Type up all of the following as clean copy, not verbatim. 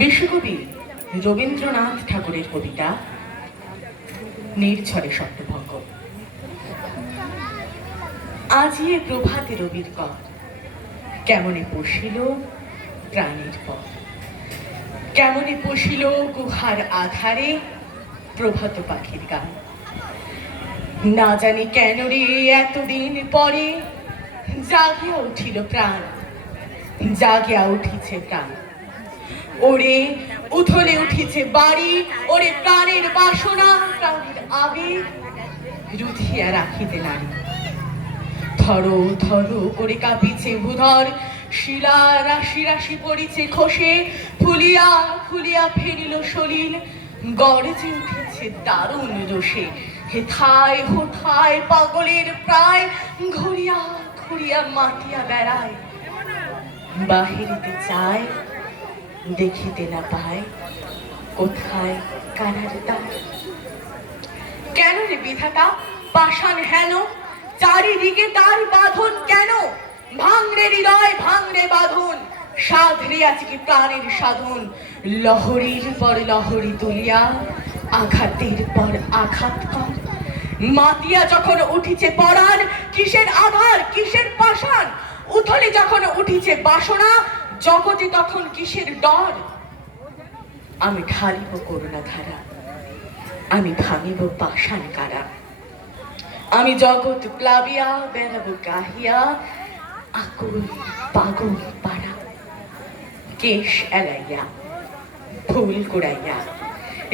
বিশ্বকবি রবীন্দ্রনাথ ঠাকুরের কবিতা নির্ঝরে সপ্তভঙ্গ। আজি এ প্রভাতে রবির কর, কেমনে পশিল প্রাণের পর, কেমনে পশিল গুহার আধারে প্রভাত পাখির গান। না জানি কেন রে এতদিন পরে জাগিয়া উঠিল প্রাণ, জাগিয়া উঠিছে প্রাণ। ওরে উথলে উঠিছে বাড়ি, ওরে প্রাণের বাসনা, প্রাণের আবেগ রুধিয়া রাখিতে নারী। ধরো ধরো করে কাঁপিছে ভূধর, শিলা রাশি রাশি পড়িছে খসে, ফুলিয়া ফুলিয়া ফেরিল সলিল, গর্জে উঠেছে দারুণ রোষে। হেথায় হোথায় পাগলের প্রায়, ঘুরিয়া ঘুরিয়া মাতিয়া বেড়ায়। বাহিরিতে চায় দেখিতে না পায়, কোথায় কারার দ্বার। কেন রে বিধাতা পাষাণ হেন, চারিদিকে তার বাঁধন কেন? ভাঙরে হৃদয় ভাঙরে বাঁধন, সাধরে আজকে প্রাণের সাধন। লহরীর পর লহরী তুলিয়া আঘাতের পর আঘাত কর। মাতিয়া যখন উঠিছে পরাণ, কিসের আধার কিসের পাষাণ। উথলে যখন উঠিছে বাসনা, জগতে তখন কিসের ডর। আমি ঢালিব করুণা ধারা, আমি ভাঙিব পাষাণ কারা। আমি জগৎ প্লাবিয়া বেড়াবো গাহিয়া, আকুল পাগল পাড়া। কেশ এলাইয়া ফুল কুড়াইয়া,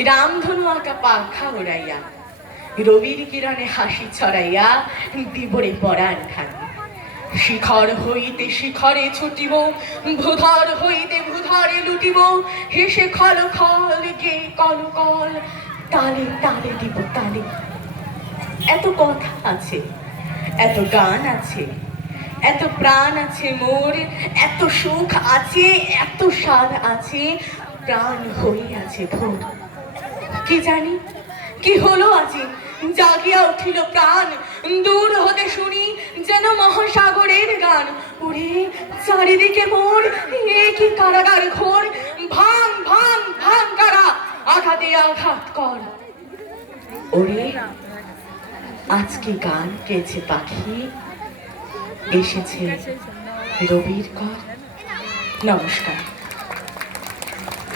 রামধনু আঁকা পাখা উড়াইয়া, রবির কিরণে হাসি ছড়াইয়া দিবরে পরাণ ঠান। শিখর হইতে শিখরে ছুটিব, ভূধর হইতে ভূধরে লুটিব। হেসে খল খল গে কল কল, তালে তালে দিব তালে। এত কথা আছে, এত গান আছে, এত প্রাণ আছে মোর, এত সুখ আছে, এত স্বাদ আছে, প্রাণ হইয়াছে ভোর। কি জানি কি হলো আজি, জাগিয়া উঠিল প্রাণ। দূর হতে শুনি যেন মহাসাগরের গান। ওরে চারিদিকে মোর, এ কি কারাগার ঘোর। ভাঙ ভাঙ ভাঙ কারা, আঘাতে আঘাত কর। ওরে আজকে গান গেছে পাখি, এসেছে রবির কর। নমস্কার।